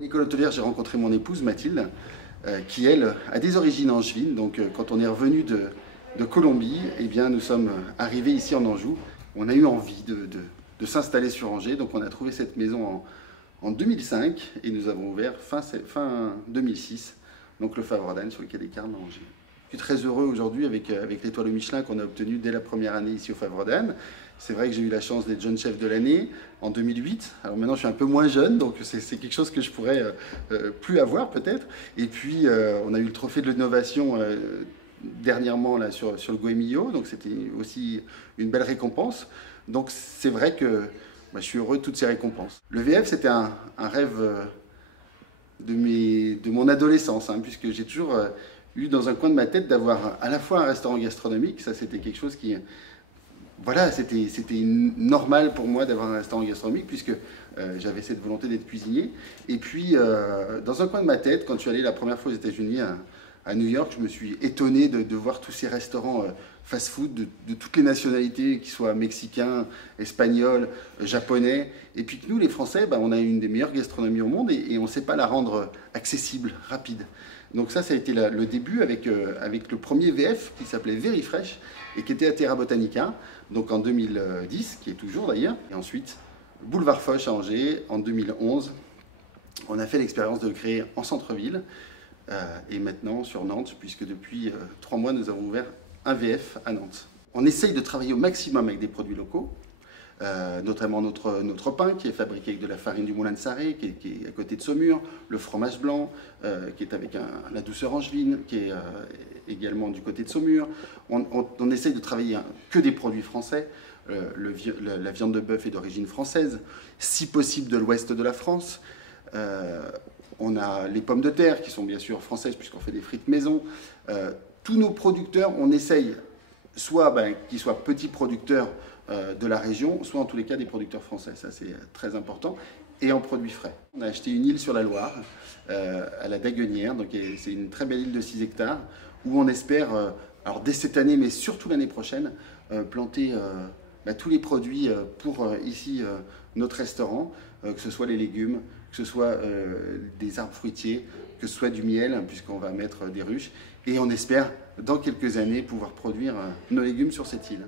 L'école hôtelière, j'ai rencontré mon épouse Mathilde, qui elle a des origines angevines. Donc quand on est revenu de Colombie, eh bien, nous sommes arrivés ici en Anjou. On a eu envie de s'installer sur Angers, donc on a trouvé cette maison en 2005 et nous avons ouvert fin 2006, donc le Favre-d'Anne sur le quai des Carmes à Angers. Je suis très heureux aujourd'hui avec l'étoile Michelin qu'on a obtenue dès la première année ici au Favre-d'Anne. C'est vrai que j'ai eu la chance d'être jeune chef de l'année en 2008. Alors maintenant je suis un peu moins jeune, donc c'est quelque chose que je pourrais plus avoir peut-être. Et puis on a eu le trophée de l'innovation dernièrement là, sur le Goemio, donc c'était aussi une belle récompense. Donc c'est vrai que je suis heureux de toutes ces récompenses. Le VF c'était un rêve de mon adolescence, hein, puisque j'ai toujours eu dans un coin de ma tête d'avoir à la fois un restaurant gastronomique, ça c'était quelque chose qui... Voilà, c'était normal pour moi d'avoir un restaurant gastronomique puisque j'avais cette volonté d'être cuisinier. Et puis, dans un coin de ma tête, quand je suis allé la première fois aux États-Unis, à New York, je me suis étonné de voir tous ces restaurants fast-food de toutes les nationalités, qu'ils soient mexicains, espagnols, japonais. Et puis que nous, les Français, on a une des meilleures gastronomies au monde et on ne sait pas la rendre accessible, rapide. Donc ça a été le début avec le premier VF qui s'appelait Very Fresh et qui était à Terra Botanica, donc en 2010, qui est toujours d'ailleurs. Et ensuite, Boulevard Foch à Angers en 2011. On a fait l'expérience de le créer en centre-ville et maintenant sur Nantes, puisque depuis 3 mois, nous avons ouvert un VF à Nantes. On essaye de travailler au maximum avec des produits locaux. Notamment notre pain qui est fabriqué avec de la farine du moulin de Sarré, qui est à côté de Saumur, le fromage blanc qui est avec la douceur angevine, qui est également du côté de Saumur. On essaye de travailler que des produits français. La viande de bœuf est d'origine française, si possible de l'ouest de la France. On a les pommes de terre qui sont bien sûr françaises puisqu'on fait des frites maison. Tous nos producteurs, on essaye soit qu'ils soient petits producteurs de la région, soit en tous les cas des producteurs français, ça c'est très important, et en produits frais. On a acheté une île sur la Loire, à la Daguenière, donc c'est une très belle île de 6 hectares, où on espère, alors dès cette année, mais surtout l'année prochaine, planter tous les produits pour ici notre restaurant, que ce soit les légumes, que ce soit des arbres fruitiers, que ce soit du miel, puisqu'on va mettre des ruches, et on espère dans quelques années pouvoir produire nos légumes sur cette île.